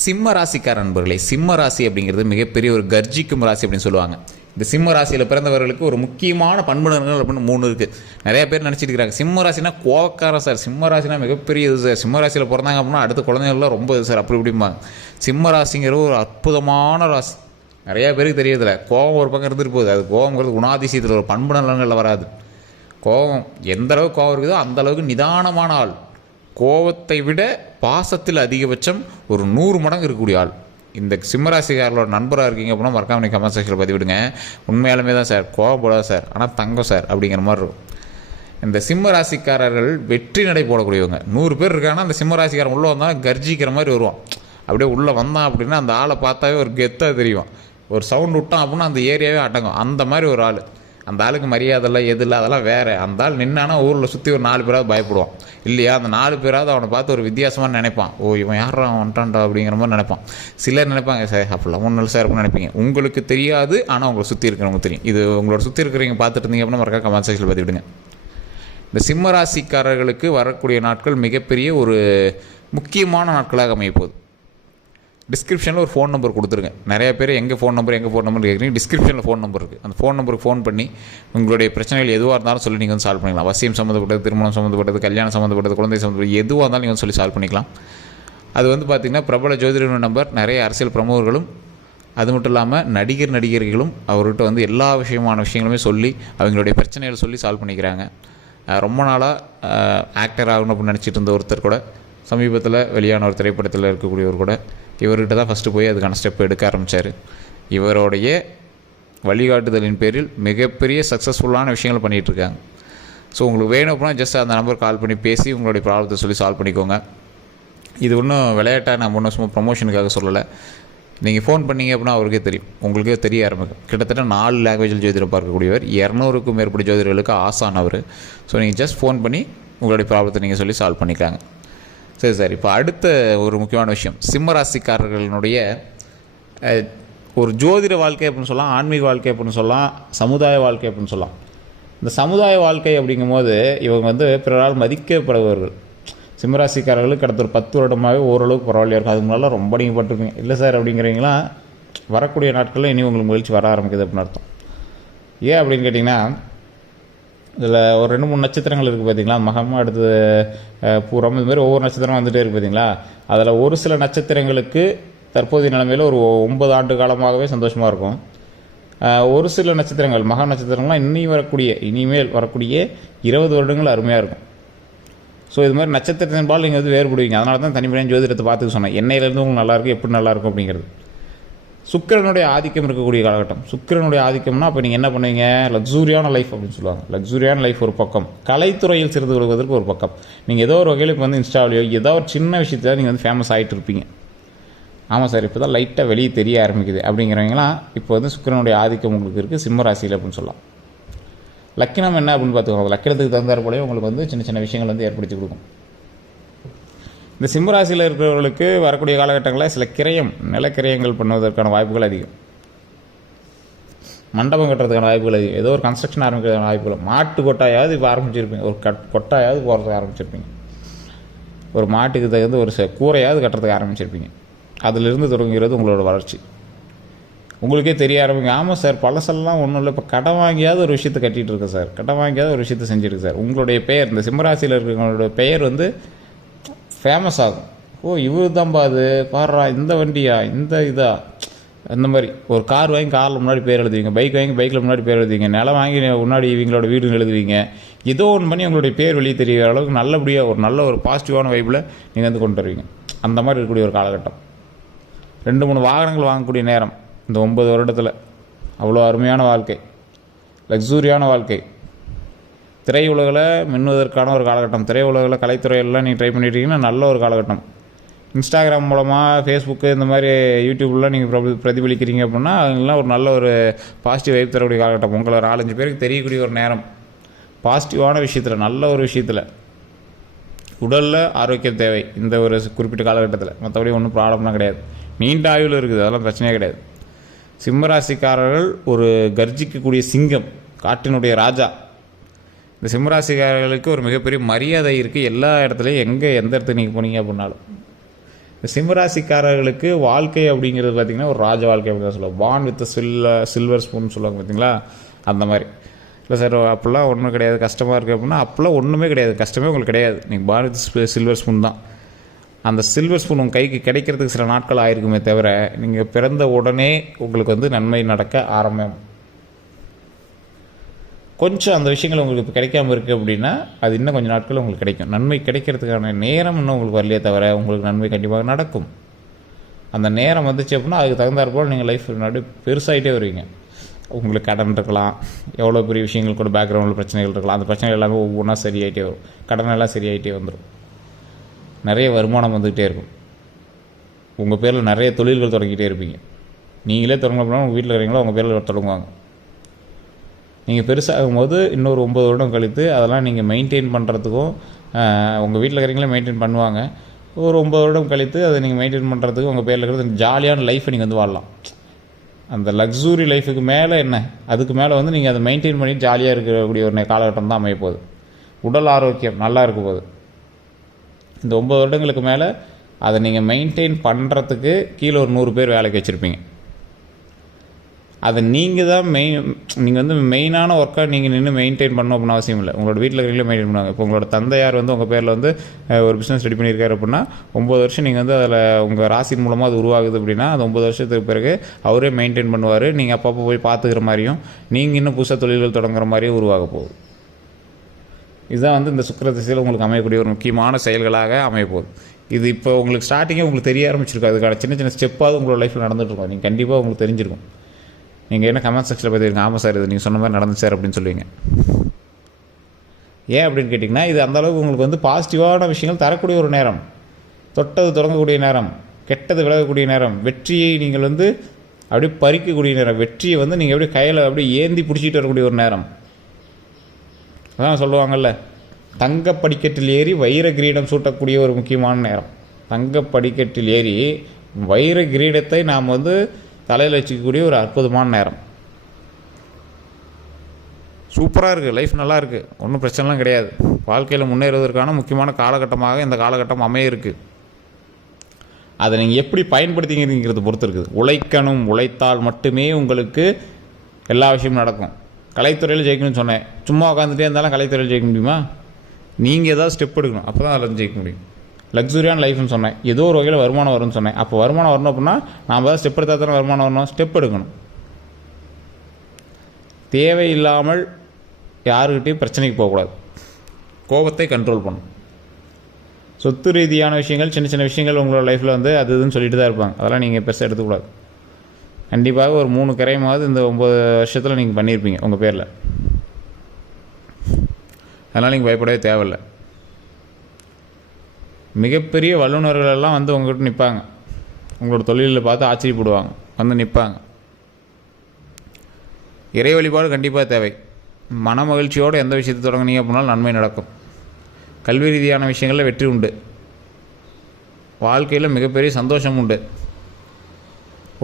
சிம்ம ராசிக்கார நண்பர்களே சிம்ம ராசி அப்படிங்கிறது மிகப்பெரிய ஒரு கர்ஜிக்கும் ராசி அப்படின்னு சொல்லுவாங்க. இந்த சிம்ம ராசியில் பிறந்தவர்களுக்கு ஒரு முக்கியமான பண்புணர்கள் அப்படின்னு மூணு இருக்குது நிறைய பேர் நினச்சிட்டு இருக்கிறாங்க. சிம்ம ராசினா கோவக்காரன் சார். சிம்ம ராசினா மிகப்பெரிய இது சார். சிம்ம ராசியில் பிறந்தாங்க அப்படின்னா அடுத்த குழந்தைகள்லாம் ரொம்ப இது சார். அப்படி இப்படிம்பாங்க. சிம்ம ராசிங்கிற ஒரு அற்புதமான ராசி. நிறைய பேருக்கு தெரியறதில்ல. கோவம் ஒரு பக்கம் இருந்துட்டு போகுது. அது கோவங்கிறது குணாதிசயத்தில் ஒரு பண்பு நலன்களில் வராது. கோபம் எந்த அளவுக்கு கோவம் இருக்குதோ அந்த அளவுக்கு நிதானமான ஆள். கோவத்தை விட பாசத்தில் அதிகபட்சம் ஒரு நூறு மடங்கு இருக்கக்கூடிய ஆள். இந்த சிம்மராசிக்காரர்களோட நண்பராக இருக்கீங்க அப்படின்னா மறக்காம நீங்கள் கமெண்ட் செக்ஷனில் பதிவிடுங்க உண்மையாலுமே தான் சார். கோவப்படாத சார். ஆனால் தங்கம் சார் அப்படிங்கிற மாதிரி இருக்கும். இந்த சிம்ம ராசிக்காரர்கள் வெற்றி நடை போடக்கூடியவங்க. நூறு பேர் இருக்காங்கன்னா அந்த சிம்ம ராசிக்காரன் உள்ளே வந்தால் கர்ஜிக்கிற மாதிரி வருவான். அப்படியே உள்ளே வந்தான் அப்படின்னா அந்த ஆளை பார்த்தாவே ஒரு கெத்தாக தெரியும். ஒரு சவுண்ட் விட்டான் அப்படின்னா அந்த ஏரியாவே அடங்கும். அந்த மாதிரி ஒரு ஆள். அந்த ஆளுக்கு மரியாதை இல்லை எது இல்லை அதெல்லாம் வேறு. அந்த ஆள் நின்னானா ஊரில் சுற்றி ஒரு நாலு பேராவது பயப்படுவான். இல்லையா? அந்த நாலு பேராவது அவனை பார்த்து ஒரு வித்தியாசமாக நினைப்பான். ஓ இவன் யாரா வந்துட்டான்டா அப்படிங்கிற மாதிரி நினைப்பான். சிலர் நினைப்பாங்க சார் அப்படிலாம் ஒன்றும் இல்லை சார் அப்படின்னு நினைப்பீங்க. உங்களுக்கு தெரியாது ஆனால் உங்களை சுற்றி இருக்கிறவங்க தெரியும். இது உங்களோட சுற்றி இருக்கிறவங்க பார்த்துட்டு இருந்தீங்க அப்படின்னா மறக்காம கமெண்ட் செக்ஷனில் பார்த்து விடுங்க இந்த சிம்ம ராசிக்காரர்களுக்கு வரக்கூடிய நாட்கள் மிகப்பெரிய ஒரு முக்கியமான நாட்களாக அமைய போகுது. டிஸ்கிரிப்ஷனில் ஒரு ஃபோன் நம்பர் கொடுத்துருங்க. நிறைய பேர் எங்கள் ஃபோன் நம்பர் எங்கள் ஃபோன் நம்பர் கேட்குறீங்க டிஸ்கிரிப்ஷனில் ஃபோன் நம்பர் இருக்குது அந்த ஃபோன் நம்பருக்கு ஃபோன் பண்ணி உங்களுடைய பிரச்சனைகள் எதுவாக இருந்தாலும் சொல்லி நீங்கள் வந்து சால்வ் பண்ணிக்கலாம். வசியம் சம்மந்தப்பட்டது திருமணம் சம்மந்தப்பட்டது கல்யாணம் சம்மந்தப்பட்டது குழந்தை சம்மந்தப்பட்டது எதுவாக இருந்தாலும் நீங்கள் வந்து சொல்லி சால்வ் பண்ணிக்கலாம். அது வந்து பார்த்திங்கன்னா பிரபல ஜோதிடர் நம்பர் நிறைய அரசியல் பிரமுகர்களும் அது மட்டும் இல்லாமல் நடிகர் நடிகர்களும் அவர்கிட்ட வந்து எல்லா விஷயமான விஷயங்களுமே சொல்லி அவங்களுடைய பிரச்சனைகளை சொல்லி சால்வ் பண்ணிக்கிறாங்க. ரொம்ப நாளாக ஆக்டர் ஆகணும் அப்படின்னு நினச்சிட்டு இருந்த ஒருத்தர் கூட சமீபத்தில் வெளியான ஒரு திரைப்படத்தில் இருக்கக்கூடியவர் கூட இவர்கிட்ட தான் ஃபஸ்ட்டு போய் அதுக்கான ஸ்டெப் எடுக்க ஆரம்பித்தார் இவருடைய வழிகாட்டுதலின் பேரில் மிகப்பெரிய சக்ஸஸ்ஃபுல்லான விஷயங்கள் பண்ணிகிட்ருக்காங்க ஸோ உங்களுக்கு வேணும் அப்படின்னா ஜஸ்ட் அந்த நம்பர் கால் பண்ணி பேசி உங்களுடைய ப்ராப்ளத்தை சொல்லி சால்வ் பண்ணிக்கோங்க. இது ஒன்றும் விளையாட்டாக நான் ஒன்றும் சும்மா ப்ரமோஷனுக்காக சொல்லலை. நீங்கள் ஃபோன் பண்ணீங்க அப்படின்னா அவருக்கே தெரியும். உங்களுக்கே தெரிய ஆரம்பிக்கும். கிட்டத்தட்ட நாலு லாங்குவேஜில் ஜோதிடம் பார்க்கக்கூடியவர். இரநூறுக்கும் மேற்பட்ட ஜோதிடர்களுக்கு ஆசானவர் ஸோ நீங்கள் ஜஸ்ட் ஃபோன் பண்ணி உங்களுடைய ப்ராப்ளத்தை நீங்கள் சொல்லி சால்வ் பண்ணிக்கலாங்க. சரி சார் இப்போ அடுத்த ஒரு முக்கியமான விஷயம். சிம்மராசிக்காரர்களுடைய ஒரு ஜோதிட வாழ்க்கை அப்படின்னு சொல்லலாம் ஆன்மீக வாழ்க்கை அப்படின்னு சொல்லலாம் சமுதாய வாழ்க்கை அப்படின்னு சொல்லலாம். இந்த சமுதாய வாழ்க்கை அப்படிங்கும்போது இவங்க வந்து பிறரால் மதிக்கப்படுபவர்கள். சிம்மராசிக்காரர்களுக்கு கடத்த ஒரு பத்து வருடமாகவே ஓரளவுக்கு பரவாயில்லையா இருக்கும். அதுக்கு மேலே ரொம்ப நீங்கள் இல்லை சார் அப்படிங்கிறீங்களா? வரக்கூடிய நாட்களில் இனி உங்களுக்கு மகிழ்ச்சி வர ஆரம்பிக்குது அப்படின்னு அர்த்தம். ஏன் அப்படின்னு கேட்டிங்கன்னா இதில் ஒரு ரெண்டு மூணு நட்சத்திரங்கள் இருக்குது பார்த்தீங்களா மகம் அடுத்தது பூரம் இது மாதிரி ஒவ்வொரு நட்சத்திரம் வந்துகிட்டே இருக்குது பார்த்தீங்களா அதில் ஒரு சில நட்சத்திரங்களுக்கு தற்போதைய நிலைமையில் ஒரு ஒன்பது ஆண்டு காலமாகவே சந்தோஷமாக இருக்கும். ஒரு சில நட்சத்திரங்கள் மகா நட்சத்திரங்கள்லாம் இனி வரக்கூடிய இனிமேல் வரக்கூடிய இருபது வருடங்கள் அருமையாக இருக்கும். ஸோ இது மாதிரி நட்சத்திரத்தின் பால் நீங்கள் வந்து வேறுபடுவீங்க. அதனால தான் தனிப்படையான ஜோதிடத்தை பார்த்துக்க சொன்னேன். என்னையிலேருந்து உங்களுக்கு நல்லாயிருக்கும் எப்படி நல்லா இருக்கும் அப்படிங்கிறது. சுக்கிரனுடைய ஆதிக்கம் இருக்கக்கூடிய காலகட்டம். சுக்கிரனுடைய ஆதிக்கம்னா அப்போ நீங்கள் என்ன பண்ணுவீங்க? லக்ஸூரியான லைஃப் அப்படின்னு சொல்லுவாங்க. லக்ஸூரியான லைஃப் ஒரு பக்கம். கலைத்துறையில் சிறிது கொள்வதற்கு ஒரு பக்கம். நீங்கள் ஏதோ ஒரு வகையில் இப்போ வந்து இன்ஸ்டாவிலையோ ஏதோ ஒரு சின்ன விஷயத்தில் நீங்கள் வந்து ஃபேமஸ் ஆகிட்டு இருப்பீங்க. ஆமாம் சார் இப்போ தான் லைட்டாக வெளியே தெரிய ஆரம்பிக்குது. அப்படிங்கிறவங்களாம் இப்போ வந்து சுக்கிரனுடைய ஆதிக்கம் உங்களுக்கு இருக்குது சிம்ம ராசியில் அப்படின்னு சொல்லலாம். லக்கினம் என்ன அப்படின்னு பார்த்துக்கோங்க. லக்கினத்துக்கு தகுந்தாற் போலவே உங்களுக்கு வந்து சின்ன சின்ன விஷயங்கள் வந்து ஏற்படுத்தி கொடுக்கும். இந்த சிம்மராசியில் இருக்கிறவர்களுக்கு வரக்கூடிய காலகட்டங்களில் சில கிரயம் நிலக்கிரயங்கள் பண்ணுவதற்கான வாய்ப்புகள் அதிகம். மண்டபம் கட்டுறதுக்கான வாய்ப்புகள் அதிகம். ஏதோ ஒரு கன்ஸ்ட்ரக்ஷன் ஆரம்பிக்கிறதுக்கான வாய்ப்புகள். மாட்டு கொட்டாயாவது இப்போ ஆரம்பிச்சிருப்பீங்க. ஒரு கட் கொட்டாயாவது போகிறதுக்கு ஆரம்பிச்சிருப்பீங்க. ஒரு மாட்டுக்கு தகுந்த ஒரு ச- கூரையாவது கட்டுறதுக்கு ஆரம்பிச்சிருப்பீங்க. அதிலிருந்து தொடங்குகிறது உங்களோட வளர்ச்சி. உங்களுக்கே தெரிய ஆரம்பிங்க ஆமாம் சார் பழசெல்லாம் ஒன்றும் இல்லை. இப்போ கடன் வாங்கியாவது ஒரு விஷயத்தை கட்டிகிட்டு இருக்கேன் சார். கடன் வாங்கியாவது ஒரு விஷயத்தை செஞ்சுருக்கு சார். உங்களுடைய பெயர் இந்த சிம்மராசியில் இருக்கிறவங்களோட பெயர் வந்து ஃபேமஸ் ஆகும். ஓ இவர் தான்பா அது? பாடுறா இந்த வண்டியா? இந்த இதா? அந்த மாதிரி. ஒரு கார் வாங்கி காரில் முன்னாடி பேர் எழுதுவீங்க பைக் வாங்கி பைக்கில் முன்னாடி பேர் எழுதுவீங்க நிலம் வாங்கி முன்னாடி இவங்களோட வீடு எழுதுவீங்க. ஏதோ ஒன்று பண்ணி உங்களுடைய பேர் வெளியே தெரிகிற அளவுக்கு நல்லபடியாக ஒரு நல்ல ஒரு பாசிட்டிவான வைப்பில் நீங்கள் வந்து கொண்டு வருவீங்க. அந்த மாதிரி இருக்கக்கூடிய ஒரு காலகட்டம். ரெண்டு மூணு வாகனங்கள் வாங்கக்கூடிய நேரம். இந்த ஒன்பது வருடத்தில். அவ்வளோ அருமையான வாழ்க்கை. லக்ஸூரியான வாழ்க்கை. திரையுலகில் மின்னுவதற்கான ஒரு காலகட்டம். திரையுலகில் கலைத்துறையெல்லாம் நீங்கள் ட்ரை பண்ணிட்டீங்கன்னா நல்ல ஒரு காலகட்டம். இன்ஸ்டாகிராம் மூலமாக ஃபேஸ்புக்கு இந்த மாதிரி யூடியூப்லாம் நீங்கள் பிரபு பிரதிபலிக்கிறீங்க அப்படின்னா அதெல்லாம் ஒரு நல்ல ஒரு பாசிட்டிவ் வைப் தரக்கூடிய காலகட்டம். உங்களை ஒரு நாலஞ்சு பேருக்கு தெரியக்கூடிய ஒரு நேரம். பாசிட்டிவான விஷயத்தில் நல்ல ஒரு விஷயத்தில். உடலில் ஆரோக்கியம் தேவை இந்த ஒரு குறிப்பிட்ட காலகட்டத்தில். மற்றபடி ஒன்றும் ப்ராப்ளம்லாம் கிடையாது. நீண்ட ஆயுள் இருக்குது அதெல்லாம் பிரச்சனையே கிடையாது. சிம்மராசிக்காரர்கள் ஒரு கர்ஜிக்கக்கூடிய சிங்கம் காட்டினுடைய ராஜா. இந்த சிம்மராசிக்காரர்களுக்கு ஒரு மிகப்பெரிய மரியாதை இருக்குது எல்லா இடத்துலையும் எங்கே எந்த இடத்துக்கு நீங்கள் போனீங்க அப்படின்னாலும். இந்த சிம்மராசிக்காரர்களுக்கு வாழ்க்கை அப்படிங்கிறது பார்த்திங்கன்னா ஒரு ராஜ வாழ்க்கை அப்படின்னு தான் சொல்லுவோம் பான் வித் சில்ல சில்வர் ஸ்பூன் சொல்லுவாங்க பார்த்தீங்களா அந்த மாதிரி. இல்லை சார் அப்போல்லாம் ஒன்றும் கிடையாது. கஷ்டமாக இருக்குது அப்படின்னா அப்போல்லாம் ஒன்றுமே கிடையாது. கஷ்டமே உங்களுக்கு கிடையாது. நீங்கள் பான் வித் சில்வர் ஸ்பூன் தான். அந்த சில்வர் ஸ்பூன் உங்கள் கைக்கு கிடைக்கிறதுக்கு சில நாட்கள் ஆயிருக்குமே தவிர நீங்கள் பிறந்த உடனே உங்களுக்கு வந்து நன்மை நடக்க ஆரம்பம். கொஞ்சம் அந்த விஷயங்கள் உங்களுக்கு இப்போ கிடைக்காம இருக்குது அப்படின்னா அது இன்னும் கொஞ்சம் நாட்கள் உங்களுக்கு கிடைக்கும். நன்மை கிடைக்கிறதுக்கான நேரம் இன்னும் உங்களுக்கு வரலையே தவிர உங்களுக்கு நன்மை கண்டிப்பாக நடக்கும். அந்த நேரம் வந்துச்சு அப்படின்னா அதுக்கு தகுந்தாற்போல் நீங்கள் லைஃப் முன்னாடி பெருசாகிட்டே வருவீங்க. உங்களுக்கு கடன் இருக்கலாம். எவ்வளோ பெரிய விஷயங்கள் கூட பேக்ரவுண்டில் பிரச்சனைகள் இருக்கலாம். அந்த பிரச்சனைகள் எல்லாமே ஒவ்வொன்றா சரியாகிட்டே வரும். கடன் எல்லாம் சரியாகிட்டே வந்துடும் நிறைய வருமானம் வந்துக்கிட்டே இருக்கும். உங்கள் பேரில் நிறைய தொழில்கள் தொடங்கிட்டே இருப்பீங்க. நீங்களே தொடங்க போனால் உங்கள் வீட்டில் இருக்கிறீங்களோ உங்கள் பேரில் தொடங்குவாங்க. நீங்கள் பெருசாகும் போது இன்னொரு ஒம்பது வருடம் கழித்து அதெல்லாம் நீங்கள் மெயின்டைன் பண்ணுறதுக்கும் உங்கள் வீட்டில் இருக்கிறீங்களே மெயின்டைன் பண்ணுவாங்க. ஒரு ஒம்பது வருடம் கழித்து அதை நீங்கள் மெயின்டைன் பண்ணுறதுக்கு உங்கள் பேரில் இருக்கிறது ஜாலியான லைஃப்பை நீங்கள் வந்து வாழலாம். அந்த லக்ஸூரி லைஃபுக்கு மேலே என்ன? அதுக்கு மேலே வந்து நீங்கள் அதை மெயின்டைன் பண்ணி ஜாலியாக இருக்கக்கூடிய ஒரு காலகட்டம் தான் அமைய போகுது. உடல் ஆரோக்கியம் நல்லா இருக்க போகுது. இந்த ஒம்பது வருடங்களுக்கு மேலே அதை நீங்கள் மெயின்டைன் பண்ணுறதுக்கு கீழே ஒரு நூறு பேர் வேலைக்கு வச்சுருப்பீங்க. அதை நீங்கள் தான் மெயின் நீங்கள் வந்து மெயினான ஒர்க்காக நீங்கள் நின்று மெயின்டைன் பண்ணணும் அப்படின்னு அவசியம் இல்லை. உங்களோட வீட்டில் இருக்கிறீங்களே மெயின்டைன் பண்ணுவாங்க. இப்போ உங்களோட தந்தையார் வந்து உங்கள் பேரில் வந்து ஒரு பிஸ்னஸ் ரெடி பண்ணியிருக்காரு அப்படின்னா ஒம்பது வருஷம் நீங்கள் வந்து அதில் உங்கள் ராசின் மூலமாக அது உருவாகுது அப்படின்னா அந்த ஒம்பது வருஷத்துக்கு பிறகு அவரே மெயின்டைன் பண்ணுவார். நீங்கள் அப்பப்போ போய் பார்த்துக்கிற மாதிரியும் நீங்கள் இன்னும் புதுசாக தொழில்கள் தொடங்குற மாதிரியும் உருவாக போகுது. இதுதான் வந்து இந்த சுக்கிர திசையில் உங்களுக்கு அமையக்கூடிய ஒரு முக்கியமான செயல்களாக அமைய போகுது. இது இப்போ உங்களுக்கு ஸ்டார்டிங்கே உங்களுக்கு தெரிய ஆரம்பிச்சிருக்கும். அதுக்கான சின்ன சின்ன ஸ்டெப்பாவது உங்களோட லைஃப்பில் நடந்துட்டு இருக்கும். நீங்கள் கண்டிப்பாக உங்களுக்கு தெரிஞ்சிருக்கும். நீங்கள் என்ன கமெண்ட் செக்ஷனில் பார்த்துருங்க ஆமாம் சார் இது நீங்கள் சொன்ன மாதிரி நடந்து சார் அப்படின்னு சொல்லுவீங்க. ஏன் அப்படின்னு கேட்டிங்கன்னா இது அந்தளவுக்கு உங்களுக்கு வந்து பாசிட்டிவான விஷயங்கள் தரக்கூடிய ஒரு நேரம். தொட்டது தொடங்கக்கூடிய நேரம். கெட்டது விலகக்கூடிய நேரம். வெற்றியை நீங்கள் வந்து அப்படியே பறிக்கக்கூடிய நேரம். வெற்றியை வந்து நீங்கள் அப்படியே கையில் அப்படியே ஏந்தி பிடிச்சிட்டு வரக்கூடிய ஒரு நேரம். அதான் சொல்லுவாங்கல்ல தங்க படிக்கட்டில் ஏறி வைர கிரீடம் சூட்டக்கூடிய ஒரு முக்கியமான நேரம். தங்க படிக்கட்டில் ஏறி வைர கிரீடத்தை நாம் வந்து தலையில் வச்சுக்கக்கூடிய ஒரு அற்புதமான நேரம். சூப்பராக இருக்குது லைஃப் நல்லா இருக்குது ஒன்றும் பிரச்சனைலாம் கிடையாது. வாழ்க்கையில் முன்னேறுவதற்கான முக்கியமான காலகட்டமாக இந்த காலகட்டம் அமைய இருக்குது அதை நீங்கள் எப்படி பயன்படுத்திங்கிறத பொறுத்து இருக்குது. உழைக்கணும் உழைத்தால் மட்டுமே உங்களுக்கு எல்லா விஷயமும் நடக்கும். கலைத்துறையில் ஜெயிக்கணும்னு சொன்னேன். சும்மா உட்காந்துட்டே இருந்தாலும் கலைத்துறையில் ஜெயிக்க முடியுமா? நீங்கள் ஏதாவது ஸ்டெப் எடுக்கணும். அப்போ தான் அதில் ஜெயிக்க முடியும். லக்ஸுரியான லைஃப்னு சொன்னேன். ஏதோ ஒரு வகையில் வருமானம் வரும்னு சொன்னேன். அப்போ வருமானம் வரணும் அப்படின்னா நாம் ஸ்டெப் எடுத்தால் தானே வருமானம் வரணும். ஸ்டெப் எடுக்கணும். தேவையில்லாமல் யாருக்கிட்டையும் பிரச்சனைக்கு போகக்கூடாது. கோபத்தை கண்ட்ரோல் பண்ணும் சொத்து ரீதியான விஷயங்கள் சின்ன சின்ன விஷயங்கள் உங்களோட லைஃப்பில் வந்து அது இதுன்னு சொல்லிட்டு தான் இருப்பாங்க. அதெல்லாம் நீங்கள் பெருசாக எடுத்துக்கூடாது. கண்டிப்பாக ஒரு மூணு கரையமாவது இந்த ஒம்பது வருஷத்தில் நீங்கள் பண்ணியிருப்பீங்க உங்கள் பேரில். அதனால் நீங்கள் பயப்படவே தேவையில்லை. மிகப்பெரிய வல்லுநர்களெல்லாம் வந்து உங்கள்கிட்ட நிற்பாங்க உங்களோட தொழிலில் பார்த்து ஆச்சரியப்படுவாங்க. வந்து நிற்பாங்க இறை வழிபாடு கண்டிப்பாக தேவை. மன மகிழ்ச்சியோடு எந்த விஷயத்தை தொடங்குனீங்க அப்படின்னாலும் நன்மை நடக்கும். கல்வி ரீதியான விஷயங்களில் வெற்றி உண்டு. வாழ்க்கையில் மிகப்பெரிய சந்தோஷம் உண்டு.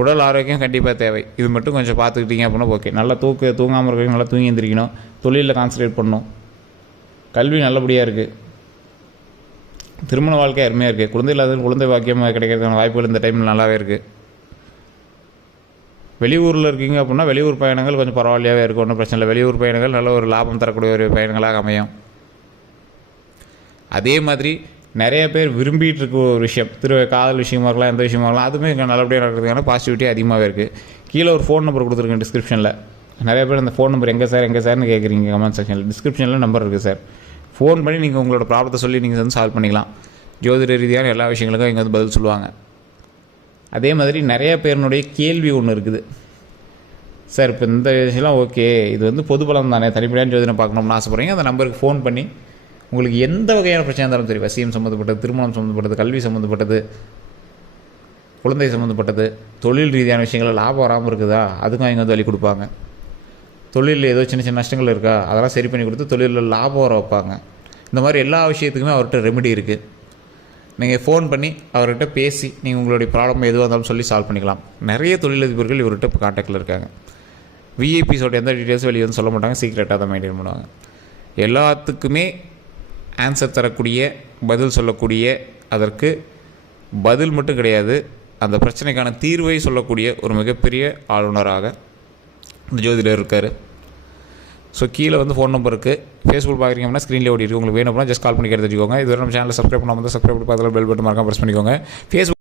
உடல் ஆரோக்கியம் கண்டிப்பாக தேவை. இது மட்டும் கொஞ்சம் பார்த்துக்கிட்டீங்க அப்படின்னா ஓகே நல்லா தூக்க தூங்காமல் இருக்கணும் நல்லா தூங்கி எந்திரிக்கணும். தொழிலில் கான்சன்ட்ரேட் பண்ணணும். கல்வி நல்லபடியாக இருக்குது திருமண வாழ்க்கை அருமையாக இருக்குது குழந்தை இல்லாத குழந்தை வாக்கியமாக கிடைக்கிறதுக்கான வாய்ப்புகள் இந்த டைமில் நல்லாவே இருக்குது வெளியூரில் இருக்கீங்க அப்படின்னா வெளியூர் பயணங்கள் கொஞ்சம் பரவாயில்லையாகவே இருக்கும் ஒன்றும் பிரச்சனை இல்லை. வெளியூர் பயணங்கள் நல்ல ஒரு லாபம் தரக்கூடிய ஒரு பயணங்களாக அமையும். அதே மாதிரி நிறைய பேர் விரும்பிகிட்டு இருக்க ஒரு விஷயம். திரு காதல் விஷயமா இருக்கலாம் எந்த விஷயமா இருக்கலாம் அதுவுமே இங்கே நல்லபடியாக நடக்கிறதுக்கான பாசிட்டிவிட்டி அதிகமாகவே இருக்குது கீழே ஒரு ஃபோன் நம்பர் கொடுத்துருக்கேன் டிஸ்கிரிப்ஷனில் நிறைய பேர் அந்த ஃபோன் நம்பர் எங்கே சார் எங்கே சார்னு கேட்குறீங்க கமெண்ட் செக்ஷனில் டிஸ்கிரிப்ஷனில் நம்பர் இருக்குது சார் ஃபோன் பண்ணி நீங்கள் உங்களோட ப்ராப்ளத்தை சொல்லி நீங்கள் வந்து சால்வ் பண்ணிக்கலாம். ஜோதிட ரீதியான எல்லா விஷயங்களுக்கும் இங்கே வந்து பதில் சொல்லுவாங்க. அதே மாதிரி நிறைய பேருனுடைய கேள்வி ஒன்று இருக்குது. சார் இப்போ இந்த விஷயம்லாம் ஓகே இது வந்து பொது பலம் தானே? தனிப்படையான ஜோதிடம் பார்க்கணும்னு ஆசைப்பட்றீங்க. அந்த நம்பருக்கு ஃபோன் பண்ணி உங்களுக்கு எந்த வகையான பிரச்சனை இருந்தாலும் சரி வசியம் சம்மந்தப்பட்டது திருமணம் சம்மந்தப்பட்டது கல்வி சம்மந்தப்பட்டது குழந்தை சம்மந்தப்பட்டது தொழில் ரீதியான விஷயங்கள் லாபம் வராமல் இருக்குதா? அதுக்கும் அவங்க வந்து வழி கொடுப்பாங்க. தொழிலில் ஏதோ சின்ன சின்ன நஷ்டங்கள் இருக்கா? அதெல்லாம் சரி பண்ணி கொடுத்து தொழிலில் லாபம் வர வைப்பாங்க. இந்த மாதிரி எல்லா விஷயத்துக்குமே அவர்கிட்ட ரெமெடி இருக்குது நீங்கள் ஃபோன் பண்ணி அவர்கிட்ட பேசி நீங்கள் உங்களுடைய ப்ராப்ளம் எதுவாக இருந்தாலும் சொல்லி சால்வ் பண்ணிக்கலாம். நிறைய தொழிலதிபர்கள் இவர்கிட்ட இப்போ காண்டாக்டில் இருக்காங்க. விஐபிஸோட எந்த டீட்டெயில்ஸும் வெளியே வந்து சொல்ல மாட்டாங்க. சீக்ரெட்டாக தான் மெயின்டைன் பண்ணுவாங்க. எல்லாத்துக்குமே ஆன்சர் தரக்கூடிய பதில் சொல்லக்கூடிய அதற்கு பதில் மட்டும் கிடையாது. அந்த பிரச்சனைக்கான தீர்வை சொல்லக்கூடிய ஒரு மிகப்பெரிய ஆளுநராக இந்த ஜோதிடர் இருக்கார். ஸோ கீழே வந்து ஃபோன் நம்பர் இருக்குது ஃபேஸ்புக் பார்க்குறீங்க அப்படின்னா ஸ்க்ரீனில் ஓடி இருக்கு. உங்களுக்கு வேணும் அப்படின்னா ஜஸ்ட் கால் பண்ணி கேட்டு தெரிஞ்சுக்கோங்க. இதுவரை நம்ம சேனலில் சப்ஸ்கிரைப் பண்ணாமல் சப்ஸ்கிரைப் பண்ணி பார்த்தாலும் பெல் பட்டன் மறக்காம ப்ரெஸ் பண்ணிக்கோங்க. ஃபேஸ்புக்